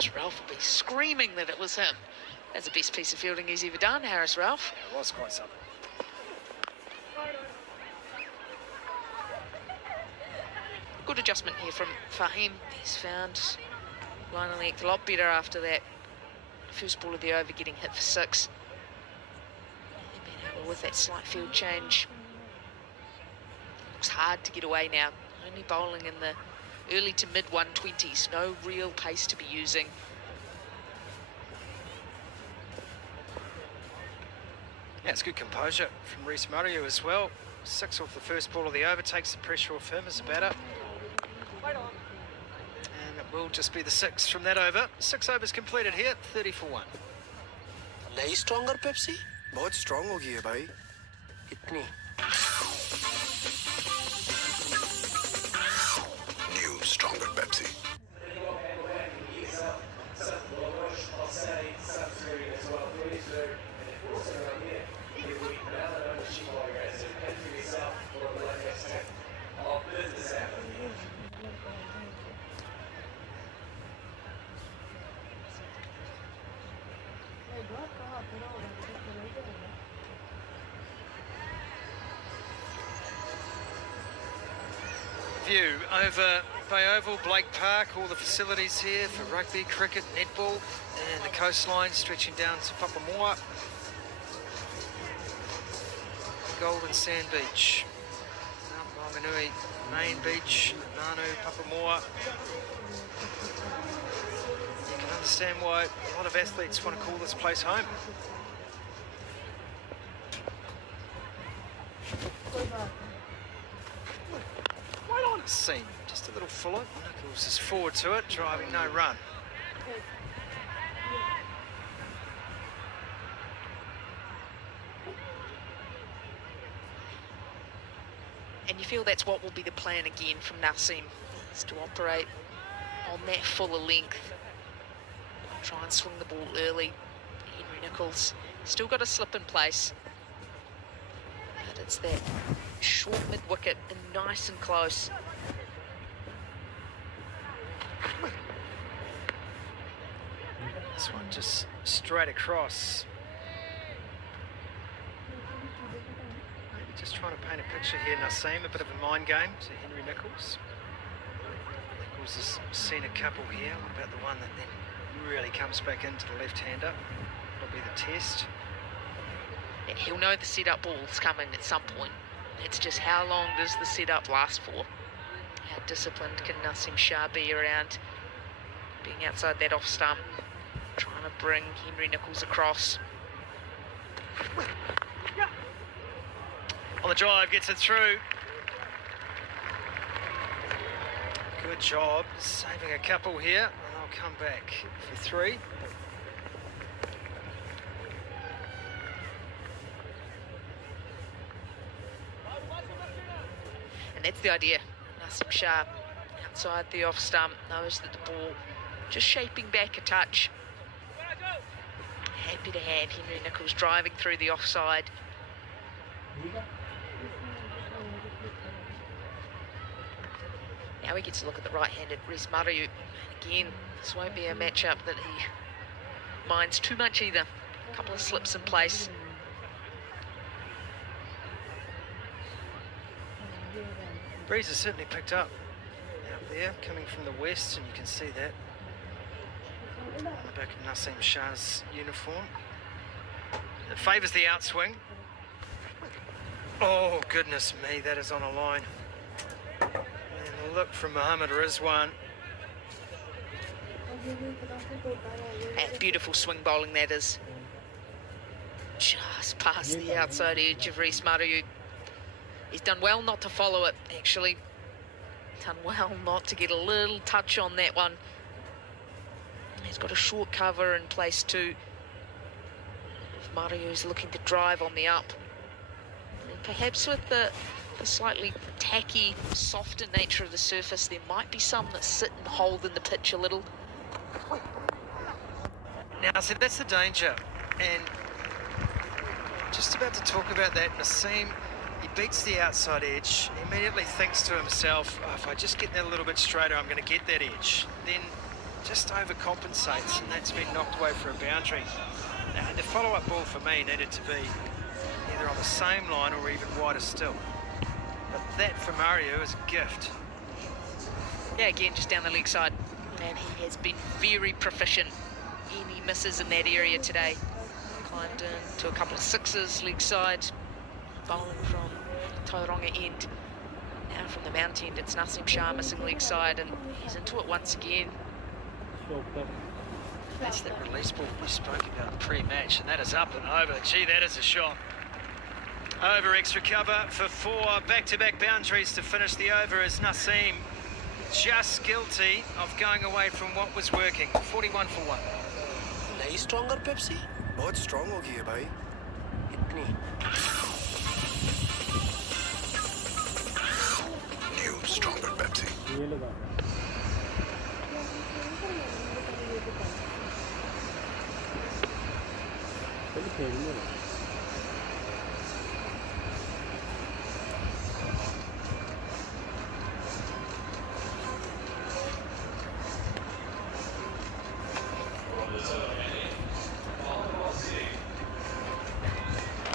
Harris Ralph will be screaming that it was him. That's the best piece of fielding he's ever done, Harris Ralph. Yeah, it was quite something. Good adjustment here from Fahim. He's found line and length a lot better after that first ball of the over getting hit for 6. And being able with that slight field change. Looks hard to get away now. Only bowling in the early to mid 120s. No real pace to be using. Yeah, it's good composure from Reece Murray as well. 6 off the first ball of the over, takes the pressure off him as a batter. And it will just be the 6 from that over. 6 overs completed here, 30 for 1. नहीं stronger Pepsi? बहुत strong हो गई है भाई. कितनी? New stronger Pepsi. View over Bay Oval, Blake Park, all the facilities here for rugby, cricket, netball, and the coastline stretching down to Papamoa. Golden Sand Beach, Mount Maunganui, Main Beach, Nanu, Papamoa. You can understand why a lot of athletes want to call this place home. Seam just a little fuller. Nichols is forward to it, driving no run. And you feel that's what will be the plan again from Naseem, is to operate on that fuller length. Try and swing the ball early. Henry Nichols still got a slip in place, but it's that short mid-wicket and nice and close. This one just straight across. Maybe just trying to paint a picture here, Naseem, a bit of a mind game to Henry Nichols. Nichols has seen a couple here. What about the one that then really comes back into the left-hander? That'll be the test. And he'll know the set-up ball's coming at some point. It's just how long does the setup last for? How disciplined can Naseem Shah be around being outside that off stump, trying to bring Henry Nichols across. On the drive, gets it through. Good job, saving a couple here, and I'll come back for 3. And that's the idea. Naseem Shah outside the off stump, knows that the ball just shaping back a touch. Happy to have Henry Nichols driving through the offside. Now we get to look at the right-handed Reece Murray. And again, this won't be a matchup that he minds too much either. A couple of slips in place. Breeze has certainly picked up out there, coming from the west, and you can see that on the back of Naseem Shah's uniform. It favours the outswing. Oh, goodness me, that is on a line. And the look from Mohammad Rizwan. And beautiful swing bowling that is. Just past the outside edge of Reece Murray. He's done well not to follow it, actually. Done well not to get a little touch on that one. He's got a short cover in place too. If Mariu's looking to drive on the up. And perhaps with the slightly tacky, softer nature of the surface, there might be some that sit and hold in the pitch a little. Now, see, that's the danger. And just about to talk about that, Naseem, he beats the outside edge. He immediately thinks to himself, oh, if I just get that a little bit straighter, I'm going to get that edge. Then just overcompensates, and that's been knocked away for a boundary. Now, the follow-up ball for me needed to be either on the same line or even wider still. But that for Mario is a gift. Yeah, again, just down the leg side. And he has been very proficient. Any misses in that area today. Climbed in to a couple of sixes, leg side. Bowling from Tauranga end. Now from the Mount end, it's Nassim Shah missing leg side, and he's into it once again. That's that release ball we spoke about pre-match, and that is up and over. Gee, that is a shot. Over extra cover for 4 back-to-back boundaries to finish the over as Nassim just guilty of going away from what was working. 41 for 1. नहीं stronger Pepsi? बहुत strong होगी ये भाई. कितनी? New stronger Pepsi.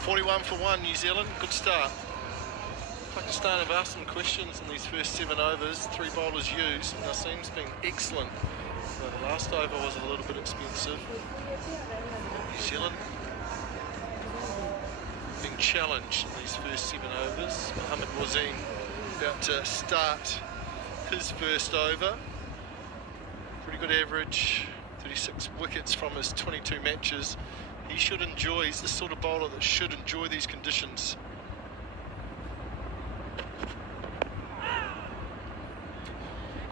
41 for 1, New Zealand. Good start. Pakistan have asked some questions in these first 7 overs. 3 bowlers used. Nassim's been excellent. The last over was a little bit expensive. New Zealand being challenged in these first 7 overs. Mohammad Wasim about to start his first over. Pretty good average. 36 wickets from his 22 matches. He should enjoy, he's the sort of bowler that should enjoy these conditions.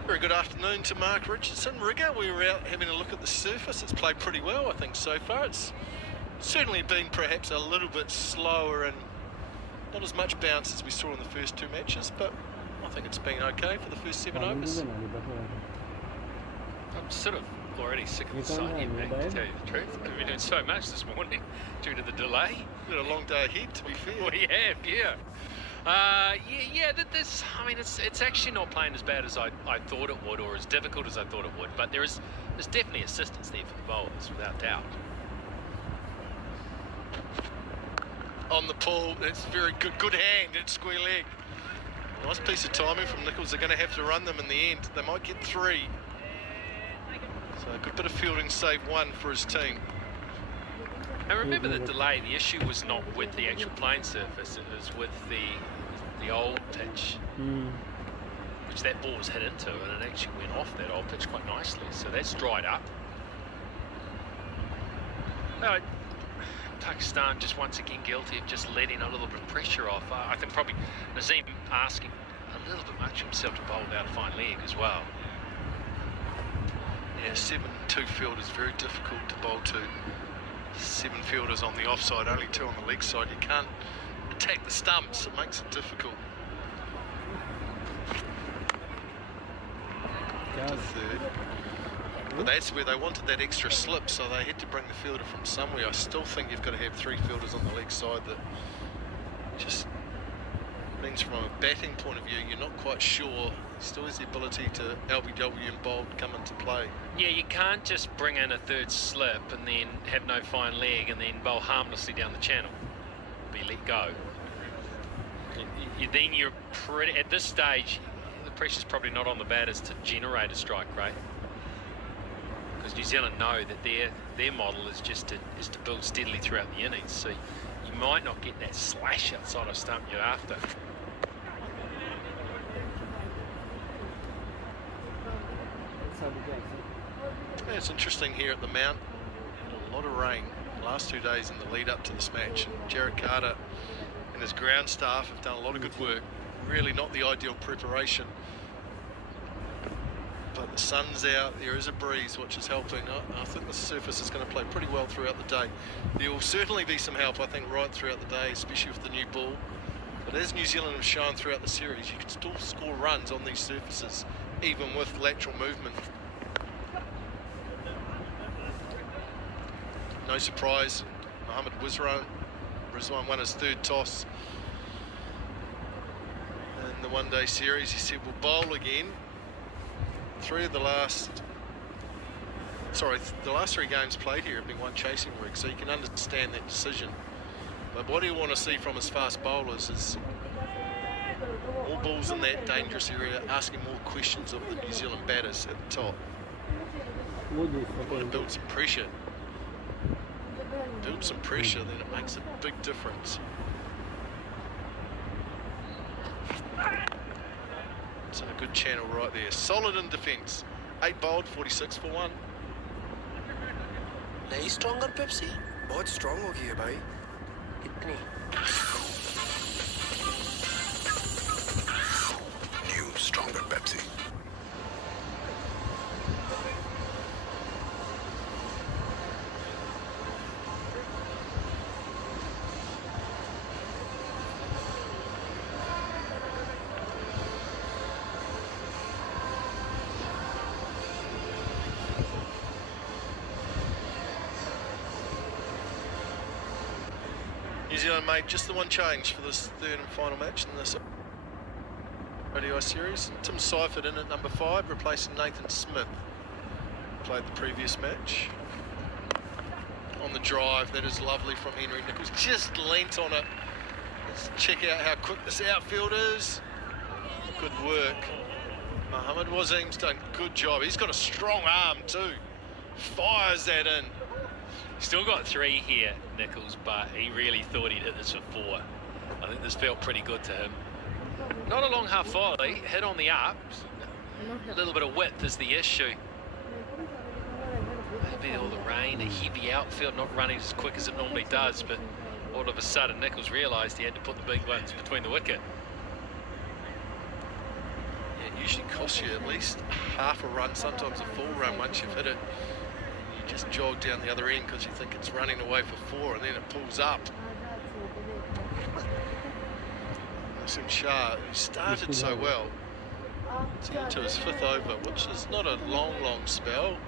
Very good afternoon to Mark Richardson. Rigger, we were out having a look at the surface. It's played pretty well, I think, so far. It's certainly been perhaps a little bit slower and not as much bounce as we saw in the first 2 matches, but I think it's been okay for the first 7 overs. I'm sort of already sick of the sight here, mate, to tell you the truth. We've been doing so much this morning due to the delay. Been a long day ahead, to be fair. We have, yeah. This, I mean, it's actually not playing as bad as I thought it would, or as difficult as I thought it would, but there's definitely assistance there for the bowlers, without doubt. On the pull, it's very good hand, it's square leg. Nice piece of timing from Nicholls. They're going to have to run them in the end. They might get 3. So a good bit of fielding, save 1 for his team. And remember the delay, the issue was not with the actual playing surface, it was with the old pitch, which that ball was hit into, and it actually went off that old pitch quite nicely. So that's dried up. Pakistan just once again guilty of just letting a little bit of pressure off. I think probably Nazim asking a little bit much himself to bowl without a fine leg as well. Yeah, 7-2 field is very difficult to bowl to. 7 fielders on the offside, only 2 on the leg side. You can't attack the stumps, it makes it difficult. To 3rd. But that's where they wanted that extra slip, so they had to bring the fielder from somewhere. I still think you've got to have 3 fielders on the leg side. That just means from a batting point of view, you're not quite sure. Still has the ability to LBW and bold come into play. Yeah, you can't just bring in a 3rd slip and then have no fine leg and then bowl harmlessly down the channel. Be let go. Then you're pretty, at this stage, the pressure's probably not on the batters to generate a strike rate, because New Zealand know that their model is just to build steadily throughout the innings. So you might not get that slash outside of stump you're after. Yeah, it's interesting here at the Mount. Had a lot of rain the last 2 days in the lead up to this match. And Jared Carter and his ground staff have done a lot of good work. Really not the ideal preparation. But the sun's out, there is a breeze which is helping. I think the surface is going to play pretty well throughout the day. There will certainly be some help, I think, right throughout the day, especially with the new ball. But as New Zealand have shown throughout the series, you can still score runs on these surfaces, even with lateral movement. No surprise, Mohammad Rizwan won his 3rd toss in the one-day series. He said, we'll bowl again. 3 of the last Sorry, the last 3 games played here have been one chasing rig, so you can understand that decision. But what do you want to see from his fast bowlers is more balls in that dangerous area, asking more questions of the New Zealand batters at the top. Want to build some pressure. Build some pressure, then it makes a big difference. It's in a good channel right there. Solid in defence. 8 bowled, 46 for 1. नहीं stronger Pepsi? बहुत strong हो गई है भाई. कितनी? New stronger Pepsi. New Zealand made just the one change for this 3rd and final match in this ODI series. Tim Seifert in at number 5, replacing Nathan Smith. Played the previous match. On the drive, that is lovely from Henry Nicholls. Just leant on it. Let's check out how quick this outfield is. Good work. Mohammed Wasim's done a good job. He's got a strong arm too. Fires that in. Still got 3 here, Nicholls, but he really thought he'd hit this for 4. I think this felt pretty good to him. Not a long half volley, hit on the ups. A little bit of width is the issue. Maybe all the rain, a heavy outfield, not running as quick as it normally does, but all of a sudden Nicholls realised he had to put the big ones between the wicket. Yeah, it usually costs you at least half a run, sometimes a full run once you've hit it. Just jog down the other end because you think it's running away for 4 and then it pulls up. Nasim Shah, who started so well, it's into his 5th over, which is not a long spell,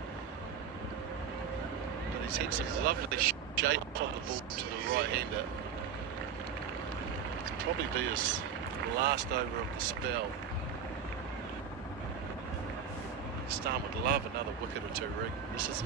but he's had some lovely shape on the ball to the right-hander. It'll probably be his last over of the spell. Stan would love another wicket or 2, Rick. This is